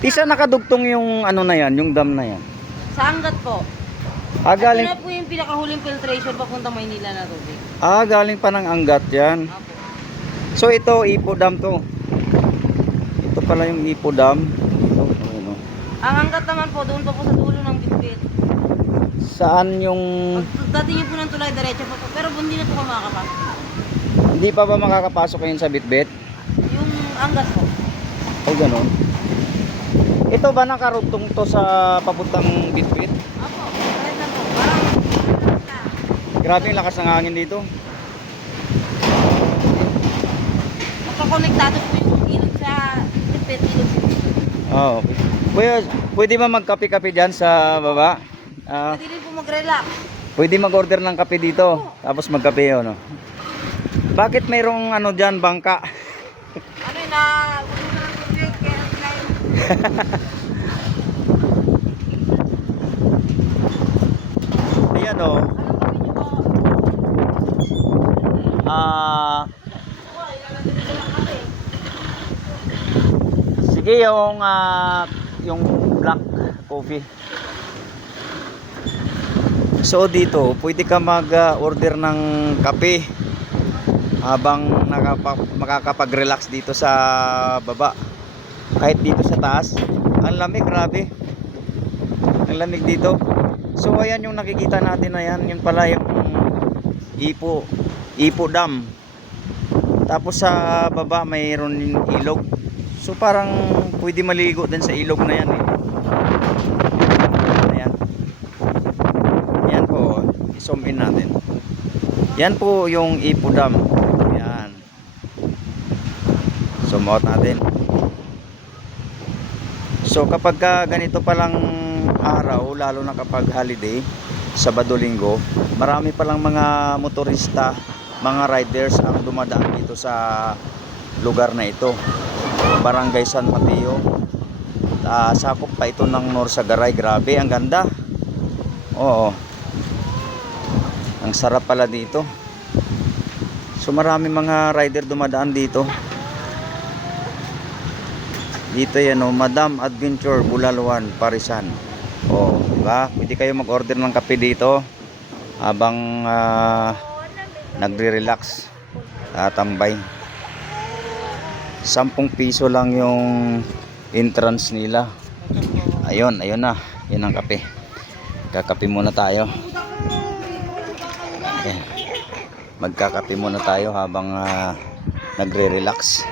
Isa nakadugtong yung ano na yan, yung dam na yan. Sa Angat po. Galing, Ito na po yung pinakahuling filtration papunta Maynila na tubig. galing pa ng Angat yan. Apo. So ito, Ipo Dam to. Ito pala yung Ipo Dam. Ito, ano. Ang Angat naman po, doon pa po sa dulo ng Bitbit. Saan yung... Dati niyo po ng tulay, diretso po. Pero hindi na po ka makakapasok. Hindi pa ba makakapasok yun sa Bitbit? Yung Angat po. O gano'n. Ito ba nakarugtong to sa papuntang Bitbit? Apo, kahit na po. Parang na. Grabe yung lakas ng hangin dito. Magkakonektado po yung ilog sa Bitbit, ilog sa Bitbit. Oh, okay. Pwede ba magkape-kape dyan sa baba? Pwede rin po mag-relax. Pwede mag-order ng kape dito. Tapos magkape yun. No? Bakit mayroong ano dyan, bangka? Ano yun na, wala na ng tubig, kaya naglayo. Ayan o. Anong gawin niyo po? Sige yung black coffee. So dito, pwede ka mag-order ng kape habang makakapag-relax dito sa baba. Kahit dito sa taas, ang lamig, grabe. Ang lamig dito. So ayan yung nakikita natin na yan, yun pala yung Ipo Dam. Tapos sa baba mayroon yung ilog. So parang pwede maligo din sa ilog na yan eh. Ayan. Yan po, i-zoom in natin. Yan po yung Ipo Dam. Yan. Zoom out natin. So kapag ganito palang araw, lalo na kapag holiday, Sabado, Linggo, marami palang mga motorista, mga riders ang dumadaan dito sa lugar na ito. Barangay San Mateo. Sakop pa ito ng Norsagaray. Grabe, ang ganda. Oo. Ang sarap pala dito. So marami mga rider dumadaan dito. Dito yan o, Madam Adventure Bulalwan, Parisan. O, diba? Pwede kayo mag-order ng kape dito habang nagre-relax, tambay. 10 piso lang yung entrance nila. Ayun na. Yan ang kape. Kakape muna tayo. Okay. Magkakape muna tayo habang nagre-relax.